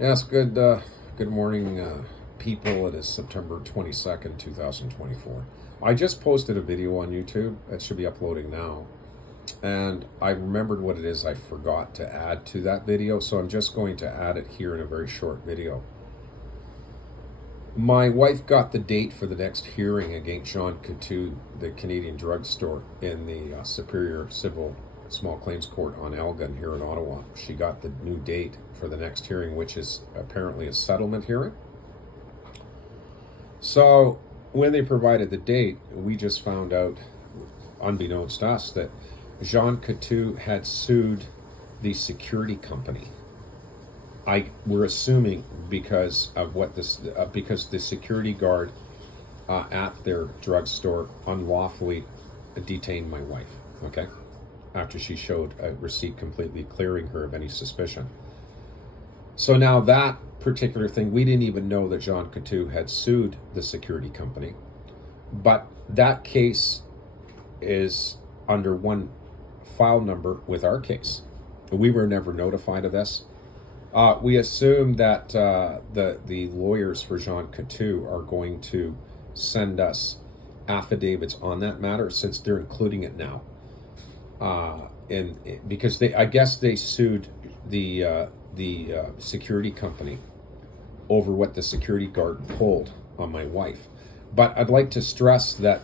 Yes, good morning, people. It is September 22nd, 2024. I just posted a video on YouTube. It should be uploading now. And I remembered what it is I forgot to add to that video, so I'm just going to add it here in a very short video. My wife got the date for the next hearing against Jean Coutu, the Canadian drugstore, in the Superior Civil Small Claims Court on Elgin here in Ottawa. She got the new date for the next hearing, which is apparently a settlement hearing. So when they provided the date, we just found out, unbeknownst to us, that Jean Coutu had sued the security company. We're assuming because of what this, because the security guard at their drugstore unlawfully detained my wife. Okay, after she showed a receipt completely clearing her of any suspicion. So now that particular thing, we didn't even know that Jean Coutu had sued the security company, but that case is under one file number with our case. We were never notified of this. We assume that the lawyers for Jean Coutu are going to send us affidavits on that matter, since they're including it now. Because I guess they sued the security company over what the security guard pulled on my wife. But I'd like to stress that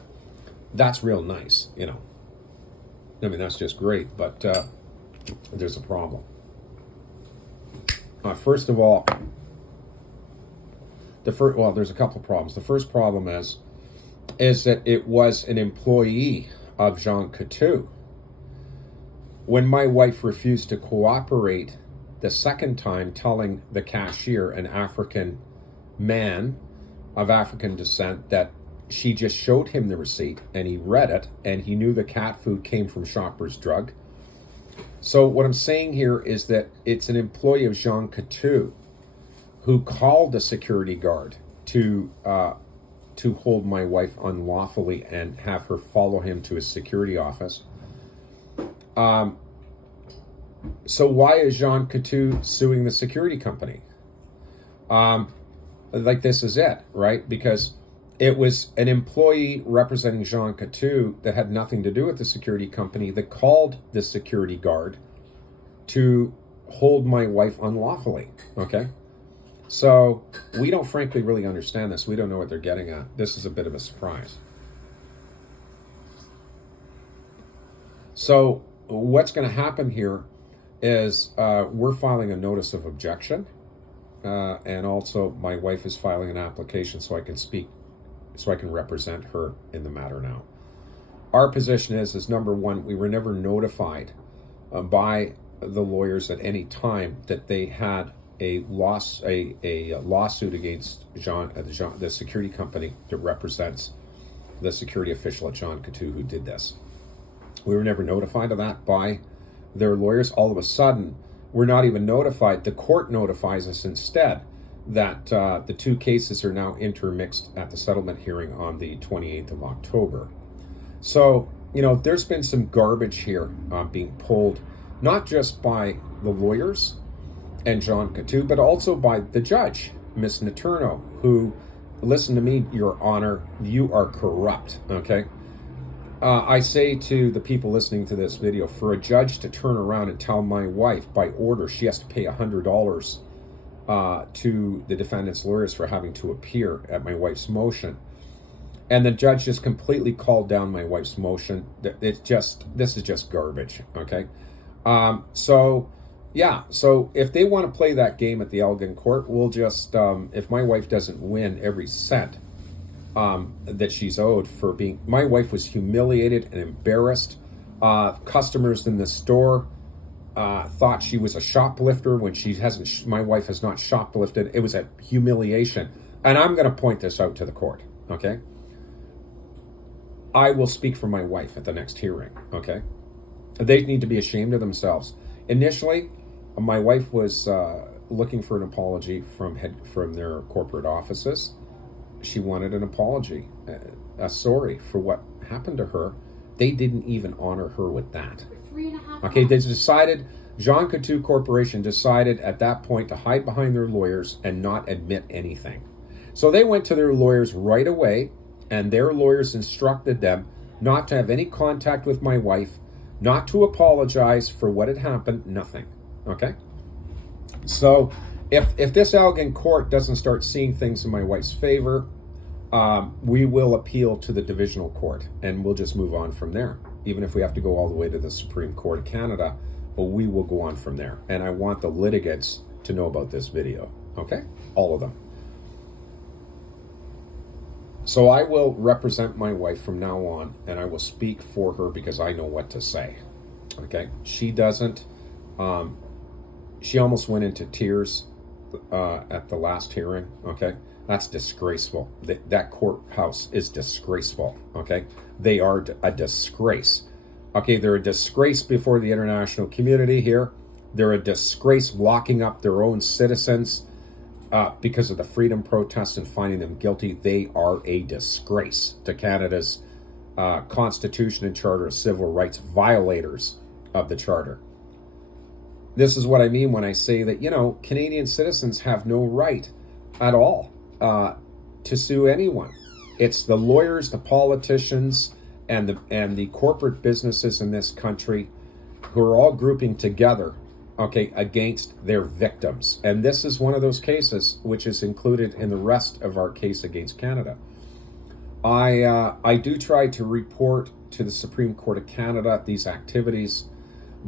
that's real nice, I mean, that's just great, but there's a problem. First of all, there's a couple of problems. The first problem is that it was an employee of Jean Coutu. When my wife refused to cooperate the second time, telling the cashier, an African man of African descent, that she just showed him the receipt and he read it and he knew the cat food came from Shoppers Drug. So what I'm saying here is that it's an employee of Jean Coutu who called the security guard to hold my wife unlawfully and have her follow him to his security office. So why is Jean Coutu suing the security company? This is it, right? Because it was an employee representing Jean Coutu that had nothing to do with the security company that called the security guard to hold my wife unlawfully, okay? So we don't frankly really understand this. We don't know what they're getting at. This is a bit of a surprise. So what's going to happen here is we're filing a notice of objection, and also my wife is filing an application so I can represent her in the matter now. Our position is number one, we were never notified by the lawyers at any time that they had a lawsuit against the security company that represents the security official at Jean Coutu who did this. We were never notified of that by their lawyers. All of a sudden, we're not even notified. The court notifies us instead that the two cases are now intermixed at the settlement hearing on the 28th of October. So, there's been some garbage here being pulled, not just by the lawyers and Jean Coutu, but also by the judge, Miss Naterno, who, listen to me, Your Honor, you are corrupt, okay? I say to the people listening to this video, for a judge to turn around and tell my wife by order she has to pay $100 to the defendant's lawyers for having to appear at my wife's motion, and the judge just completely called down my wife's motion. This is just garbage, okay? So if they want to play that game at the Elgin court, we'll just, if my wife doesn't win every cent that she's owed for being, my wife was humiliated and embarrassed. Customers in the store thought she was a shoplifter when she hasn't. My wife has not shoplifted. It was a humiliation, and I'm going to point this out to the court. Okay, I will speak for my wife at the next hearing. Okay, they need to be ashamed of themselves. Initially, my wife was looking for an apology from their corporate offices. She wanted an apology, sorry for what happened to her. They didn't even honor her with that. Okay, they decided Jean Coutu Corporation decided at that point to hide behind their lawyers and not admit anything. So they went to their lawyers right away, and their lawyers instructed them not to have any contact with my wife, not to apologize for what had happened, nothing. Okay? So if this Elgin court doesn't start seeing things in my wife's favor, we will appeal to the divisional court, and we'll just move on from there. Even if we have to go all the way to the Supreme Court of Canada, but we will go on from there. And I want the litigants to know about this video. Okay? All of them. So I will represent my wife from now on, and I will speak for her because I know what to say. Okay? She doesn't. She almost went into tears at the last hearing. Okay? That's disgraceful. That courthouse is disgraceful. Okay? They are a disgrace. Okay? They're a disgrace before the international community here. They're a disgrace locking up their own citizens because of the freedom protests and finding them guilty. They are a disgrace to Canada's Constitution and Charter of Civil Rights, violators of the Charter. This is what I mean when I say that, Canadian citizens have no right at all to sue anyone. It's the lawyers, the politicians, and the corporate businesses in this country who are all grouping together, okay, against their victims. And this is one of those cases which is included in the rest of our case against Canada. I do try to report to the Supreme Court of Canada these activities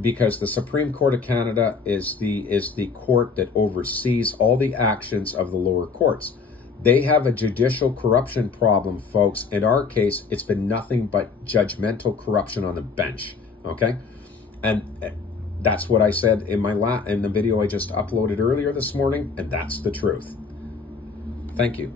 because the Supreme Court of Canada is the court that oversees all the actions of the lower courts. They have a judicial corruption problem, folks. In our case, it's been nothing but judgmental corruption on the bench, okay? And that's what I said in in the video I just uploaded earlier this morning, and that's the truth. Thank you.